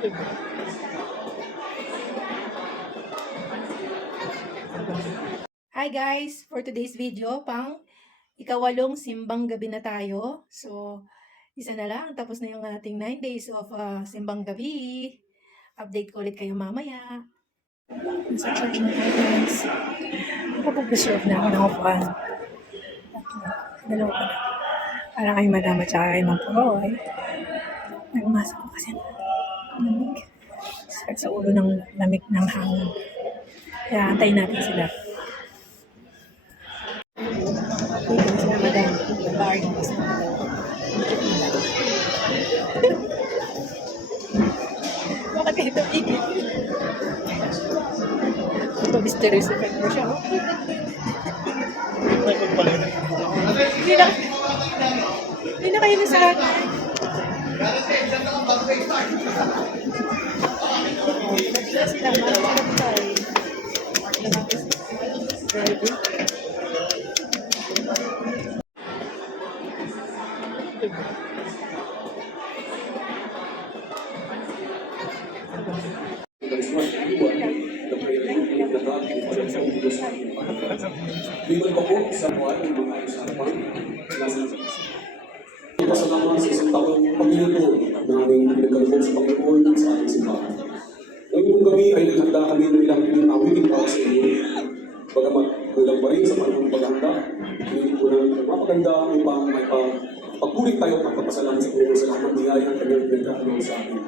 Hi guys! For today's video, pang ikawalong simbang gabi na tayo. So, isa na lang, tapos na yung ating 9 days of simbang gabi. Update ko ulit kayo mamaya. Nasa church na tayo guys. Kapag-reserve na ako ng upuan. Dalawa pa na. Para kay Madama tsaka kay Mang Puroy. Nagmasa ko kasi lamig. Sakit sa ulo ng lamig ng hangin. Kaya antayin natin sila. Dito sila Madama. Bar dito sila Madama. Bakit kayo tumigil? Ito, mysterious effect mo siya. Hindi na kayo sa akin. Sila Liban pa po sa buwan ng mga usapan pasalamat sa isang taong Panginoon na aming pinagkaloob sa Panginoon sa ating simbahan. Ngayong gabi ay naghanda kami ng ilang pininawitin para sa inyo. Bagamat kulang pa rin sa panahon paghanda, hindi po namin magpapaganda upang may pagpulit tayo at pagpasalamat sa Panginoon sa lahat ng biyaya ang kanyang pinagkaloob sa atin.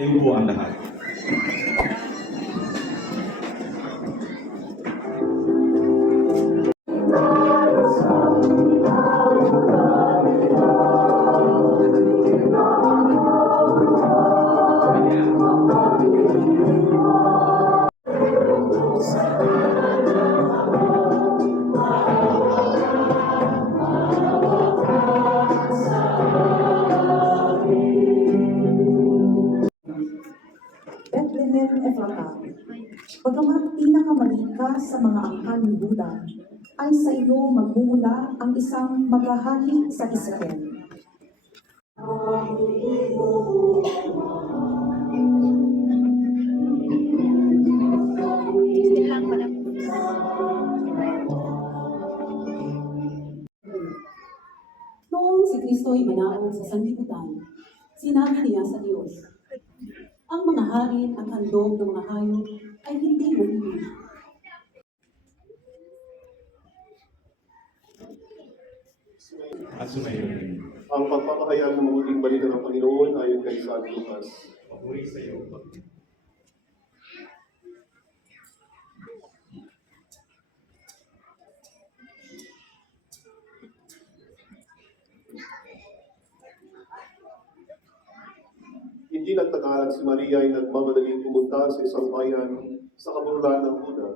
Tayo po ang lahat. Bethlehem Ephrata, bagamat pinakamaliit ka sa mga angkan ni Buda, ay sa iyo magmumula ang isang maghahari sa Israel. Noong si Kristo'y manaog sa sanlibutan, sinabi niya sa Diyos, ang mga hari at handog ng mga hayop ay hindi mo ibig. At sumayo rin. Ang pagpapahayag ng mabuting balita ng Panginoon ayon kay San Lucas. Papuri sa iyo. Hindi nagtagalan si Maria ay nagmamadaling pumunta sa isang bayan sa kabuluhan ng Huda.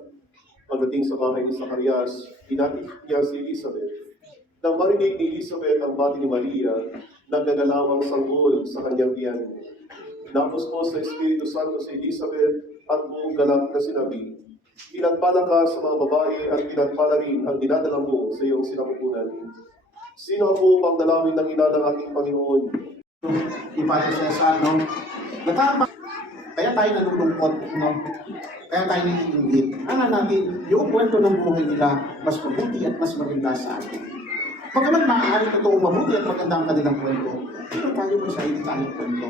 Pagdating sa bahay ni Zacarias, hinatid niya si Elizabeth. Nang marinig ni Elizabeth ang bati ni Maria, nagdagalawang sanggol sa kanyang tiyan. Napuspos sa Espiritu Santo si Elizabeth at buong galak na sinabi, pinagpala ka sa mga babae at pinagpala rin ang dinadala mo sa iyong sinapupunan. Sino ang upang dalawin ng ina ng aking Panginoon? Ipasa siya sa ano, natama. Kaya tayo nalulungkot, no? Kaya tayo naiingit. Ano natin, yung kwento ng buhay nila, mas mabuti at mas maganda sa atin. Pagkaman maaari totoong mabuti at maganda ang kanilang kwento, pero tayo may sarili tayong kwento.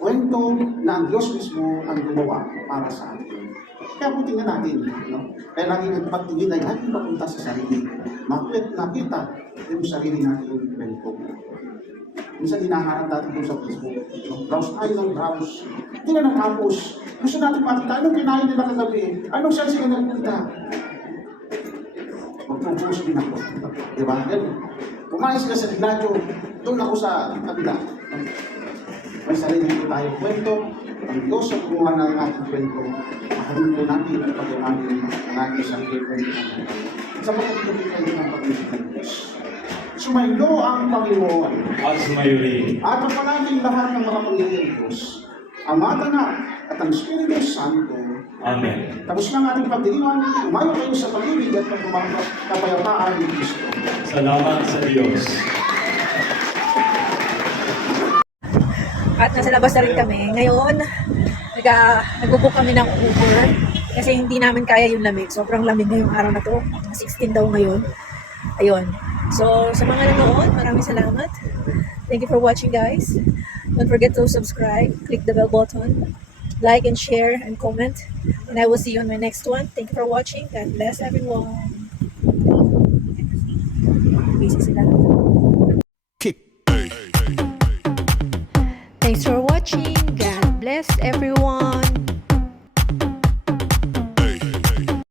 Kwento na ang Diyos mismo ang gumawa para sa atin. Kaya kung tingnan natin, no? Kaya lagi nagpatingin ay natin mapunta sa sarili. Nakita yung sarili natin yung kwento. Minsan hinaharap natin kung sa Facebook. Browse tayo ng browse. Hindi na natapos. Gusto natin makita, anong kinain nila kagabi? Anong siya sila nagpunta? Mag-propose din ako. Diba? Kumain sila sa Ignacio, doon ako sa kabila. May sarili ko tayo kwento. Ang Diyos ang kumuha ng ating kwento. Mahalin po natin at pag-imanin ang ating sarili kwento. Sa pagkakita kayo ng pag-ibig ng Diyos. Sumayo ang Panginoon. At sumayo rin. At pagpalating lahat ng mga Panginoon Diyos, Ama, Anak, at ang Espiritu Santo. Amen. Tapos ng ating pagdiriwan, umayo kayo sa pag-ibig at kapayapaan ni Kristo. Salamat sa Diyos. At nasa labas na rin kami. Ngayon, nag-book kami ng Uber kasi hindi namin kaya yung lamig. Sobrang lamig ngayong araw na to. 16 daw ngayon. Ayun. So, sa mga nanood, maraming salamat. Thank you for watching, guys. Don't forget to subscribe, click the bell button, like and share and comment. And I will see you on my next one. Thank you for watching. God bless everyone. Busy sila.